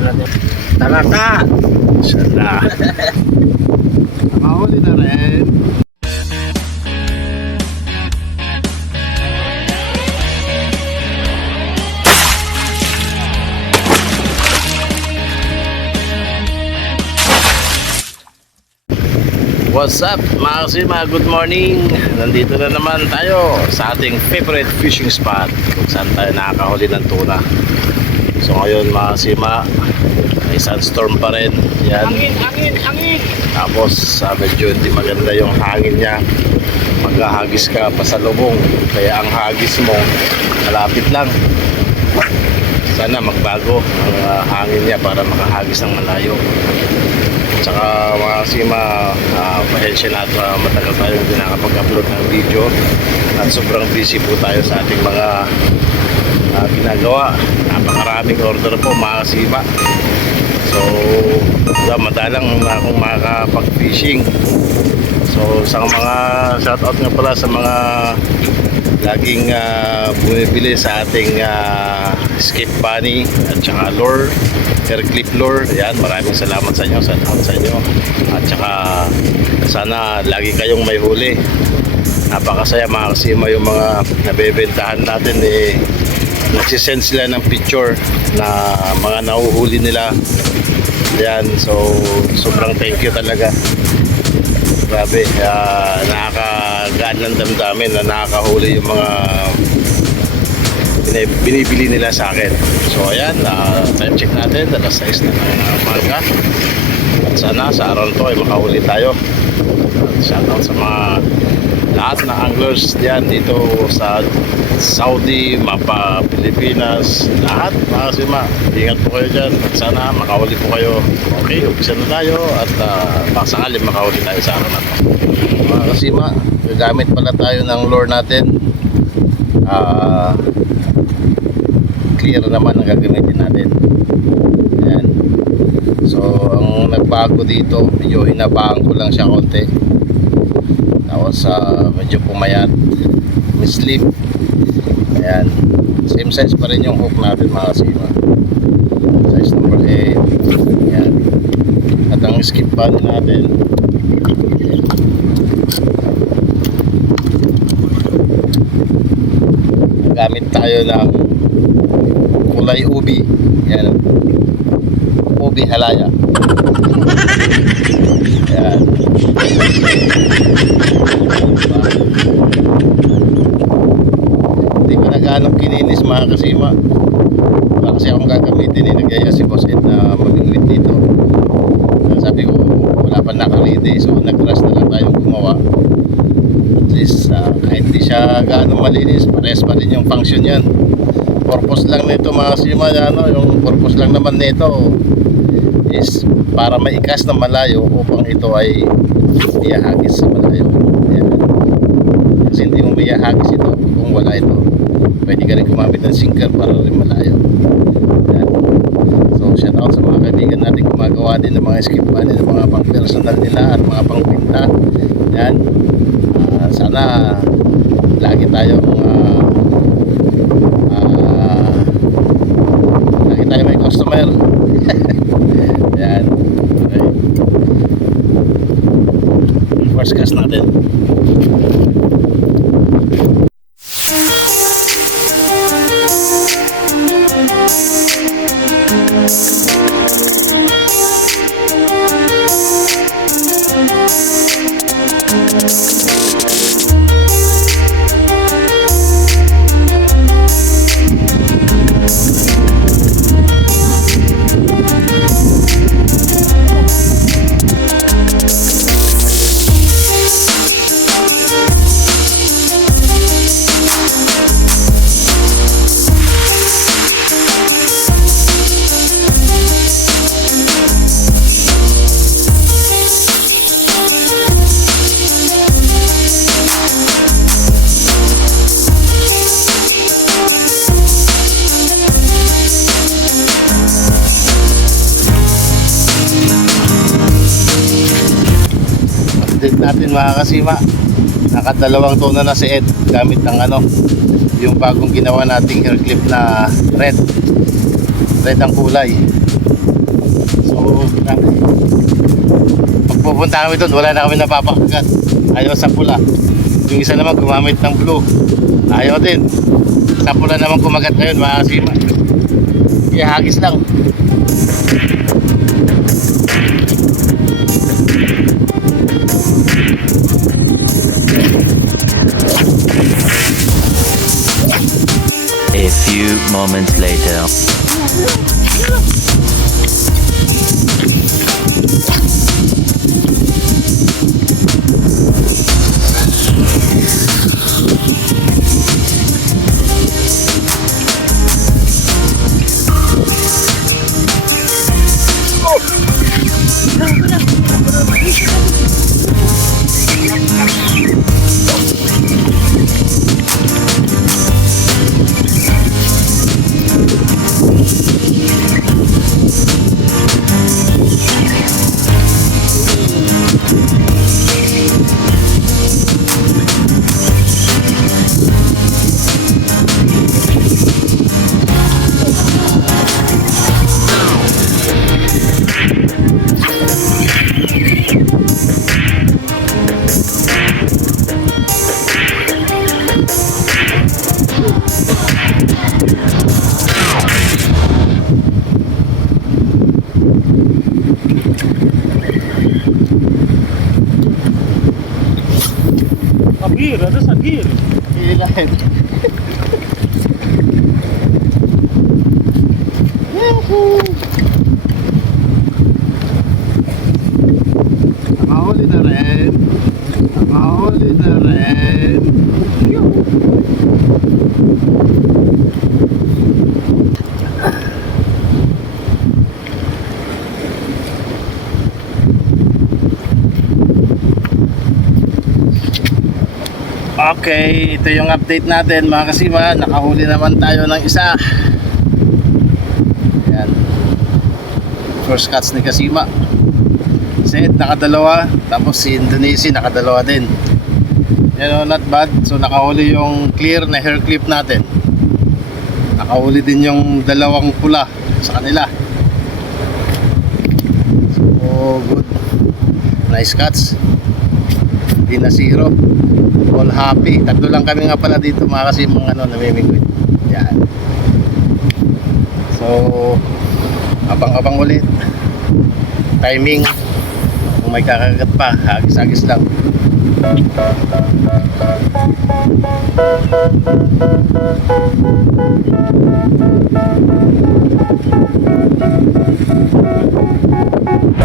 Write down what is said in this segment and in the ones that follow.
natin. Talata. Sana. Mahuli na rin. What's up mga kasima? Good morning. Nandito na naman tayo sa ating favorite fishing spot kung saan tayo nakakahuli ng tuna. So ngayon mga kasima, may sunstorm pa rin. Yan. Hangin. Tapos medyo hindi maganda yung hangin niya. Maghahagis ka pasalubong, kaya ang hagis mo malapit lang. Sana magbago ang hangin niya para makahagis ng malayo. Tsaka mga kasima, pasensya na at matagal tayo hindi nakapag-upload ng video at sobrang busy po tayo sa ating mga ginagawa. Napakaraming order po mga kasima. So madalang akong makakapag-fishing. So sa mga shoutout nga pala sa mga laging bumibili sa ating skip bunny at saka lure, air clip lure. Yan, maraming salamat sa inyo, shoutout sa inyo. At saka sana lagi kayong may huli. Napakasaya mga kasima yung mga nabebentahan natin nagsisend sila ng picture na mga nahuhuli nila. Yan, so sobrang thank you talaga. Grabe, nakakagaan ng damdamin na nakakahuli yung mga binibili nila sa akin. So ayan, time check natin, alas 6 na ng umaga. At sana sa araw to ay makahuli tayo. At shoutout sa mga lahat ng anglers diyan dito sa Saudi, Mapa, Pilipinas, lahat mga kasima, ingat po kayo dyan at sana makahuli po kayo. Okay, umpisa na tayo at baka sakali makahuli tayo sa araw na to. Mga kasima, gagamit pala tayo ng lure natin. Clear naman ang gagamitin natin. Ayan. So ang nagbago dito, medyo hinabaan ko lang siya konti. Tapos medyo pumayat, misleep. Ayan, same size pa rin yung hook natin mga kasima, size number 8. Ayan. At ang skip bunny natin, gamit tayo ng kulay ubi. Ayan, ubi halaya. Ayan. Hindi ko na gaanong kininis mga kasima. Wala kasi akong gagamitin. Nagaya si Boss Ed na mag-ingwit dito. Sabi ko wala pa nakaredy, so nag-rush na lang tayong gumawa. At least kahit di siya gaano malinis, pares pa rin yung function yan. Purpose lang nito mga kasima, yung purpose lang naman nito is para maikas na malayo upang ito ay iyahagis sa malayo. Yan. Kasi hindi mo iyahagis ito kung wala ito. Pwede ka rin gumamit ng sinker para rin malayo. Yan. So shout out sa mga kaibigan natin gumagawa din ng mga skip bunny, ng mga pang personal nila at mga pang pinta. Yan. Sana lagi tayong lagi tayo may customer. Yan. Okay. First cast natin. Update natin mga kasima, nakadalawang tuna na si Ed gamit ng yung bagong ginawa nating hair clip na red ang kulay. So grabe, pag pupunta kami doon wala na kami napapakagat, ayaw sa pula. Yung isa naman gumamit ng blue, ayaw din sa pula naman kumagat ngayon mga kasima. Kaya hagis lang. A few moments later. Sagir, ada sagir. Ilahin. Nakahuli na rin. Nakahuli na rin. Okay, ito yung update natin mga kasima. Nakahuli naman tayo ng isa. Ayan. First catch ni Kasima. Si Ed nakadalawa, tapos si Indonesia nakadalawa din. Yan o, not bad. So nakahuli yung clear na hair clip natin. Nakahuli din yung dalawang pula sa kanila. So good. Nice catch. Hindi na zero. All happy. Tatlo lang kami nga pala dito mga kasi mga namimingwit. Yan. So abang-abang ulit. Timing. Kung may kakagat pa, hagis-hagis lang.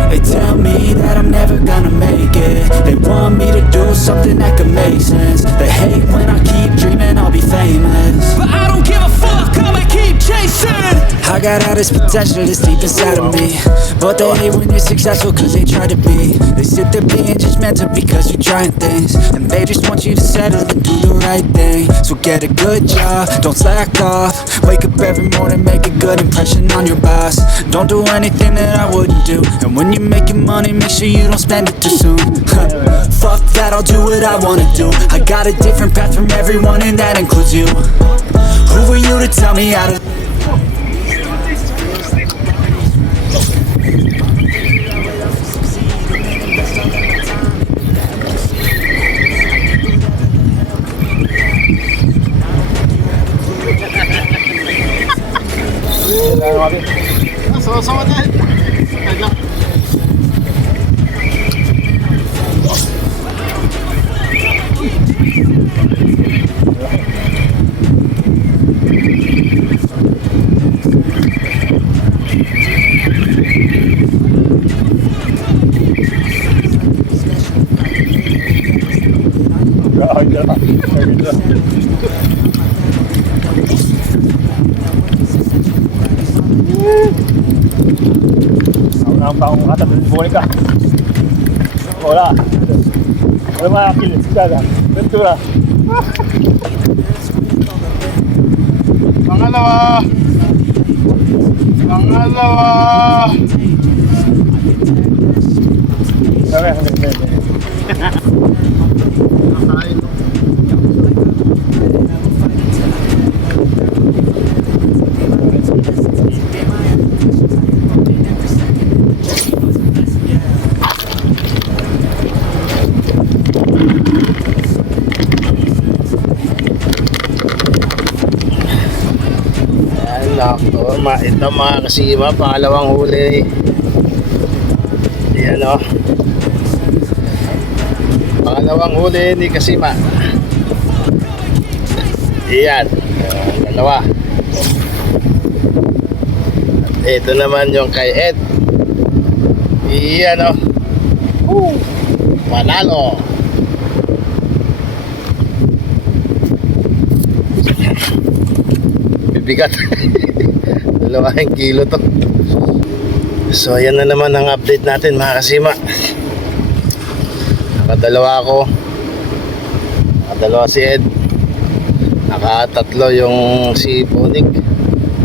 They tell me that I'm never gonna make it. They want me to do something that could make sense. They hate when I keep dreaming I'll be famous, but I don't give a fuck, I'ma keep chasing. I got all this potential that's deep inside of me, but they hate when you're successful cause they try to be. They sit there being judgmental because you're trying things, and they just want you to settle and do the right thing. So get a good job, don't slack off. Wake up every morning, make a good impression on your boss. Don't do anything that I wouldn't do, and when you're making money, make sure you don't spend it too soon. Fuck that, I'll do what I wanna do. I got a different path from everyone and that includes you. Who are you to tell me how to... Sama-sama dahil. Sakay lang. Ang taong kata bonika. Wala. Wala makikinig sana. Ventura. Pangalawa. Pangalawa. Sabi, Nakto, ito mga kasima, pangalawang huli. Ayan o. Pangalawang huli ni Kasima. Ayan, dalawa. At ito naman yung kay Ed. Ayan o. Panalo. Bigat. 2 kilo to. So ayan na naman ang update natin mga kasima. Nakadalawa ako, nakadalawa si Ed, nakatatlo yung si Bonik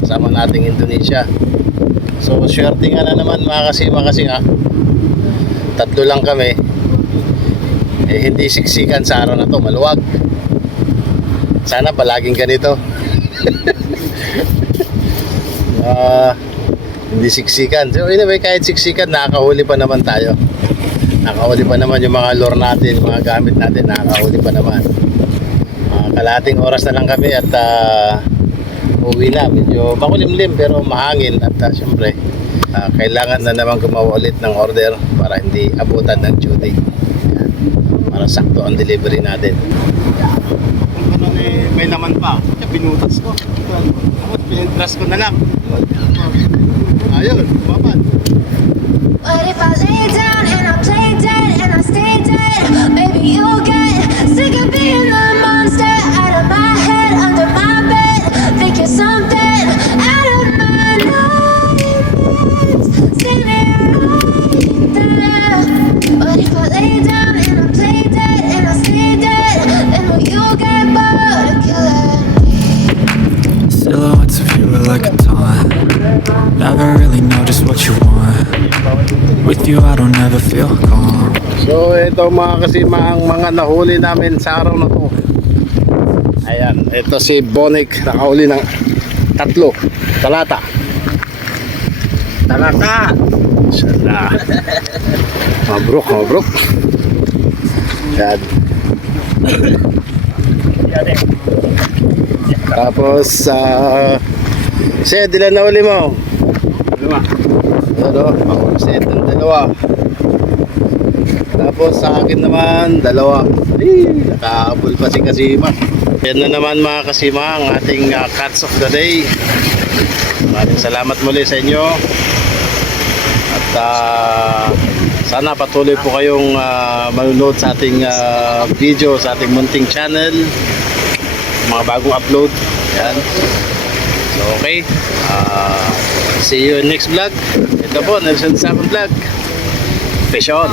kasama nating Indonesia. So swerte nga na naman mga kasima kasi nga 3 lang kami, hindi siksikan sa araw na to, maluwag. Sana palaging ganito. Hindi siksikan. So anyway, kahit siksikan, nakakahuli pa naman tayo. Nakakahuli pa naman yung mga lure natin, yung mga gamit natin, nakakahuli pa naman. Kalahating oras na lang kami at uwi na. Medyo makulimlim pero mahangin at syempre kailangan na naman gumawa ulit ng order para hindi abutan ng duty. Yan. Para sakto ang delivery natin. Kung ano may laman pa, binutas ko. Pinintras ko na lang. Ayun, baban. What if I lay down and I play dead and I stay dead? Maybe you'll get sick of being the monster out of my head, under my bed. Think you're something out of my nightmares. Standing right there. What if I lay down and I play dead and I stay dead? Then will you get bored of killing me? Silhouettes of you are like a taunt. Never really know just what you want. With you I don't ever feel calm. So ito mga kasima ang mga nahuli namin sa araw na to. Ayan, ito si Bonik, nakahuli ng 3 talata. Inshallah. Mabrok. Yan. Tapos Sed, ilan na uli mo? 2. Set ng 2. Tapos sa akin naman 2. Nakaabol pa si Kasima. Yan na naman mga Kasima ang ating cuts of the day. Maraming salamat muli sa inyo. At sana patuloy po kayong manonood sa ating video, sa ating munting channel, mga bagong upload. Yan. So okay, see you in next vlog. Ito po, Nelson Sapon Vlog. Fish on!